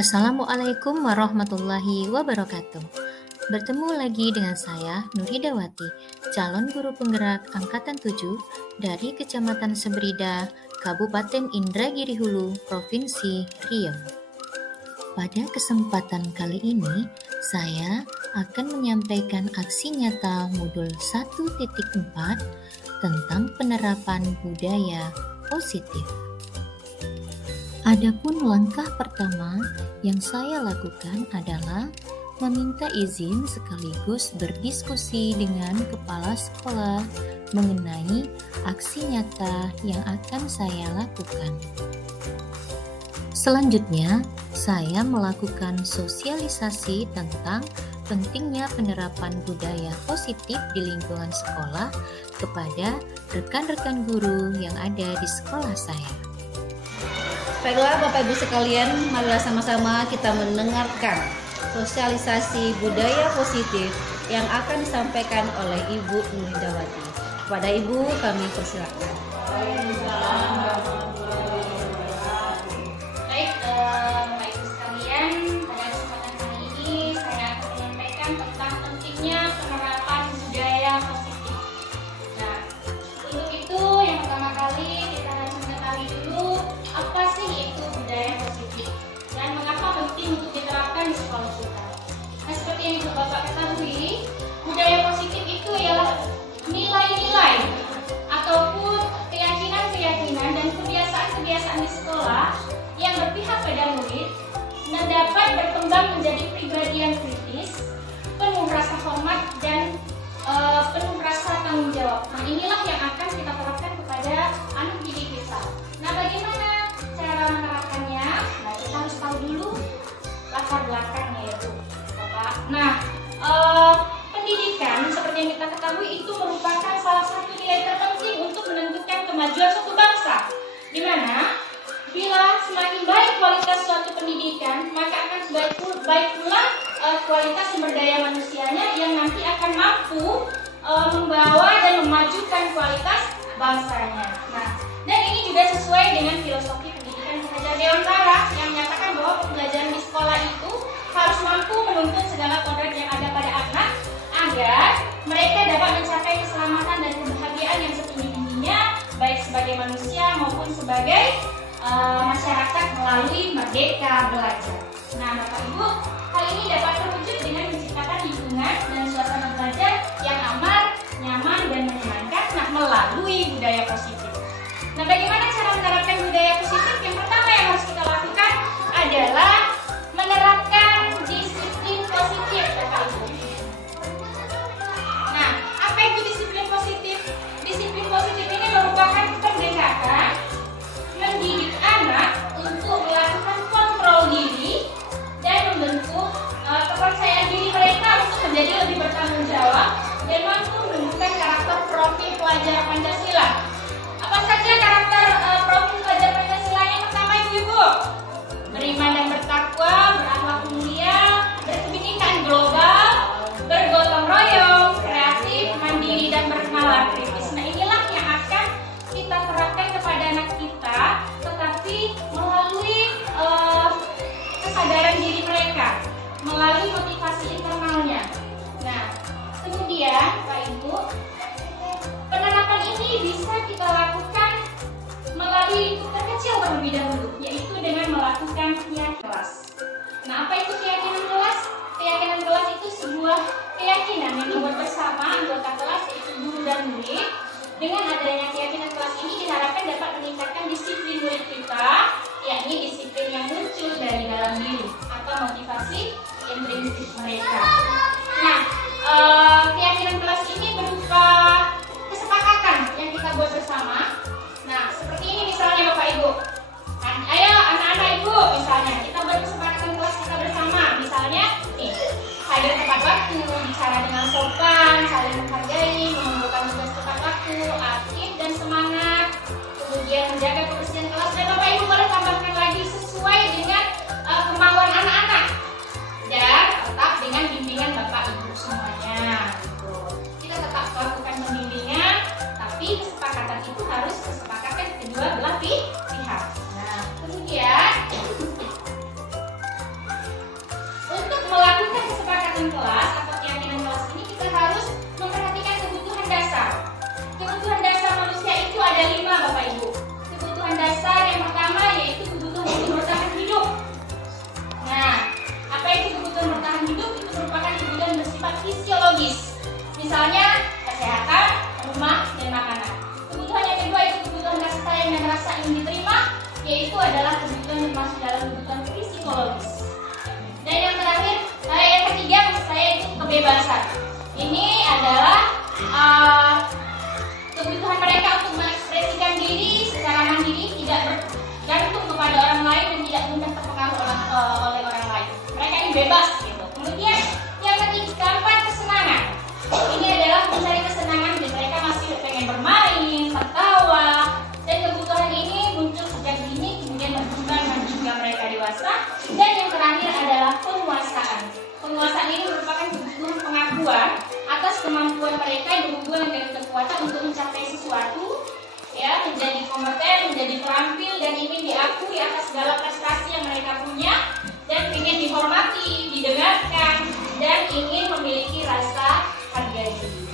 Assalamualaikum warahmatullahi wabarakatuh. Bertemu lagi dengan saya, Nuridawati, calon guru penggerak Angkatan 7 dari Kecamatan Seberida, Kabupaten Indragiri Hulu, Provinsi Riau. Pada kesempatan kali ini, saya akan menyampaikan aksi nyata modul 1.4 tentang penerapan budaya positif. Adapun langkah pertama yang saya lakukan adalah meminta izin sekaligus berdiskusi dengan kepala sekolah mengenai aksi nyata yang akan saya lakukan. Selanjutnya, saya melakukan sosialisasi tentang pentingnya penerapan budaya positif di lingkungan sekolah kepada rekan-rekan guru yang ada di sekolah saya. Baiklah Bapak Ibu sekalian, marilah sama-sama kita mendengarkan sosialisasi budaya positif yang akan disampaikan oleh Ibu Nuridawati. Kepada Ibu kami persilakan. Baik, Bapak Ibu sekalian, pada kesempatan kali ini saya akan menyampaikan tentang pentingnya penerapan budaya positif. Nah, untuk itu yang pertama kali kita harus mengetahui dulu apa sih itu budaya positif dan mengapa penting untuk diterapkan di sekolah kita. Nah, seperti yang Ibu Bapak ketahui, budaya positif itu ialah nilai-nilai ataupun keyakinan-keyakinan dan kebiasaan-kebiasaan di sekolah yang berpihak pada murid dan dapat berkembang menjadi pribadi yang kritis, penuh rasa hormat dan penuh rasa tanggung jawab. Nah, inilah yang akan kita terapkan kepada anak didik kita. Nah, bagaimana cara menerapkannya? Nah, kita harus tahu dulu latar belakangnya ya Bu, Bapak. Nah, pendidikan seperti yang kita ketahui itu merupakan salah satu nilai terpenting untuk menentukan kemajuan suatu bangsa. Di mana bila semakin baik kualitas suatu pendidikan, maka akan baik pula kualitas sumber daya manusianya yang nanti akan mampu membawa dan memajukan kualitas bangsanya. Nah, dan ini juga sesuai dengan filosofi pendidikan Ki Dewantara yang menyatakan bahwa pembelajaran di sekolah itu harus mampu menuntun segala kodrat yang ada pada anak agar mereka dapat mencapai keselamatan dan kebahagiaan yang setinggi-tingginya baik sebagai manusia maupun sebagai masyarakat melalui merdeka belajar. Nah, Bapak Ibu, hal ini dapat terwujud dengan menciptakan lingkungan dan suasana belajar yang aman, nyaman, dan menyenangkan melalui budaya positif. Nah, bagaimana cara menerapkan budaya positif? Yang pertama yang harus kita lakukan adalah menerapkan disiplin positif, Bapak Ibu. Nah, apa itu disiplin positif? Disiplin positif ini merupakan pendekatan mendidik anak untuk melakukan kontrol diri dan membentuk kepercayaan diri mereka untuk menjadi lebih bertanggung jawab dan mampu menumbuhkan karakter profil pelajar Pancasila. Apa saja karakter profil pelajar Pancasila? Yang pertama Ibu, beriman dan bertakwa, berakhlak mulia, berkebinekaan global, bergotong royong, kreatif, mandiri, dan bernalar kritis. Nah, inilah yang akan kita terapkan kepada anak kita, tetapi melalui kesadaran diri mereka, melalui motivasi internalnya. Nah, kemudian Pak Ibu, penerapan ini bisa kita lakukan melalui terkecil terlebih dahulu, yaitu dengan melakukan keyakinan kelas. Nah, apa itu keyakinan kelas? Keyakinan kelas itu sebuah keyakinan yang dibuat bersama anggota kelas, yaitu guru dan murid. Dengan adanya keyakinan kelas ini diharapkan dapat meningkatkan disiplin murid kita, yakni disiplin yang muncul dari dalam diri atau motivasi intrinsik mereka. Nah, keyakinan kelas ini berupa kesepakatan yang kita buat bersama. Nah, seperti ini misalnya Bapak Ibu. Ayo anak-anak Ibu, misalnya kita buat kesepakatan kelas kita bersama. Misalnya nih, hadir tepat waktu, bicara dengan sopan, saling menghargai, mengumpulkan tugas tepat waktu, aktif dan semangat, kemudian menjaga kebersihan kelas. Dan Bapak Ibu boleh tambahkan lagi sesuai dengan kemauan anak-anak dan tetap dengan bimbingan bebas gitu. Kemudian yang keempat, kesenangan. Ini adalah mencari kesenangan dan mereka masih pengen bermain, tertawa, dan kebutuhan ini muncul sejak dini kemudian berkembang hingga mereka dewasa. Dan yang terakhir adalah penguasaan. Penguasaan ini merupakan kebutuhan pengakuan atas kemampuan mereka yang berhubungan dengan kekuatan untuk mencapai sesuatu, ya, menjadi kompeten, menjadi terampil dan ingin diakui atas segala prestasi yang mereka punya dan ingin dihormati, didengarkan dan ingin memiliki rasa harga diri.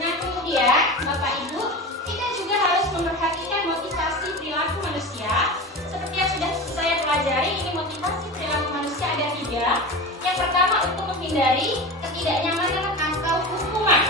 Nah, kemudian Bapak Ibu, kita juga harus memperhatikan motivasi perilaku manusia. Seperti yang sudah saya pelajari, ini motivasi perilaku manusia ada 3. Yang pertama, untuk menghindari ketidaknyamanan atau hukuman.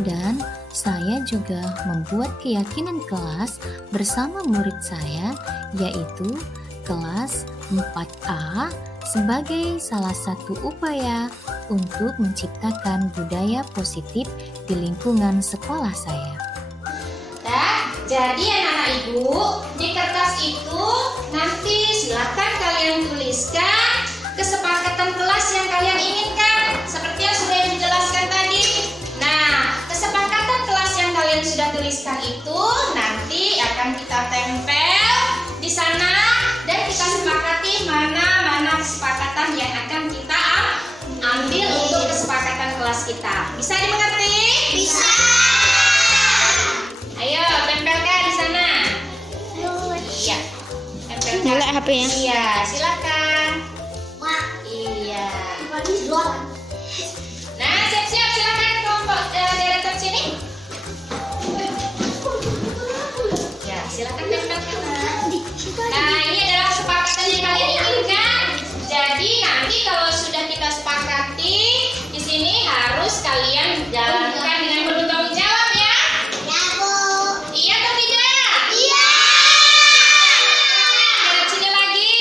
Dan saya juga membuat keyakinan kelas bersama murid saya, yaitu kelas 4A, sebagai salah satu upaya untuk menciptakan budaya positif di lingkungan sekolah saya. Nah, jadi anak-anak ibu, di kertas itu nanti silakan kalian tuliskan kesepakatan kelas yang kalian inginkan, seperti yang sudah dijelaskan tadi. Nah, kesepakatan kelas yang kalian sudah tuliskan itu nanti akan kita tempel di sana dan kita sepakati mana kesepakatan yang akan kita ambil untuk kesepakatan kelas kita. Bisa dimengerti? Bisa. Ayo tempelkan di sana. Iya. Tempelkan. Nyala HP-nya. Iya, silakan. Iya. Nah, siap-siap, silakan kelompok deretan sini. Ya, silakan tempelkan. Nah, ini adalah kesepakatan yang kalian inginkan. Jadi nanti kalau sudah kita sepakati, di sini harus kalian jalankan dengan penuh tanggung jawab ya. Ya, Bu. Iya atau tidak? Iya. Lihat sini lagi.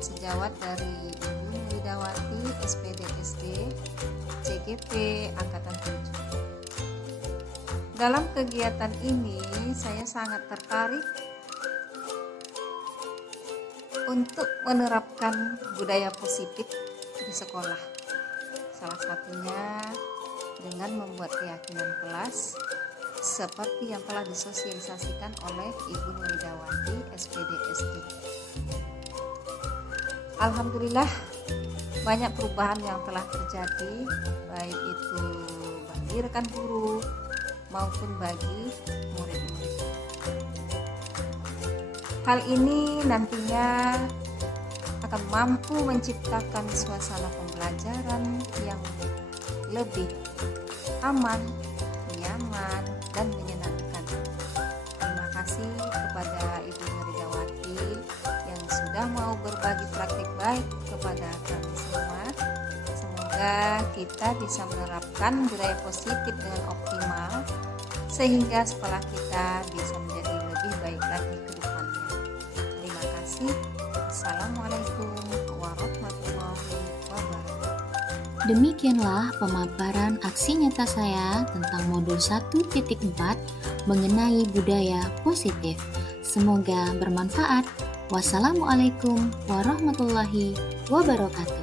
salam sejawat dari Ibu Nurhidawati, SPD SD, CGP Angkatan 7. Dalam kegiatan ini saya sangat tertarik untuk menerapkan budaya positif di sekolah. Salah satunya dengan membuat keyakinan kelas seperti yang telah disosialisasikan oleh Ibu Nurhidawati, SPD SD. Alhamdulillah banyak perubahan yang telah terjadi, baik itu bagi rekan guru maupun bagi murid-murid. Hal ini nantinya akan mampu menciptakan suasana pembelajaran yang lebih aman, nyaman, dan menyenangkan. Terima kasih kepada Ibu Nurhidawati yang sudah mau berbagi praktik baik kepada kami semua. Semoga kita bisa menerapkan budaya positif dengan optimal sehingga sekolah kita bisa menjadi lebih baik lagi ke depannya. Terima kasih. Assalamualaikum warahmatullahi wabarakatuh. Demikianlah pemaparan aksi nyata saya tentang modul 1.4 mengenai budaya positif. Semoga bermanfaat. Wassalamualaikum warahmatullahi wabarakatuh.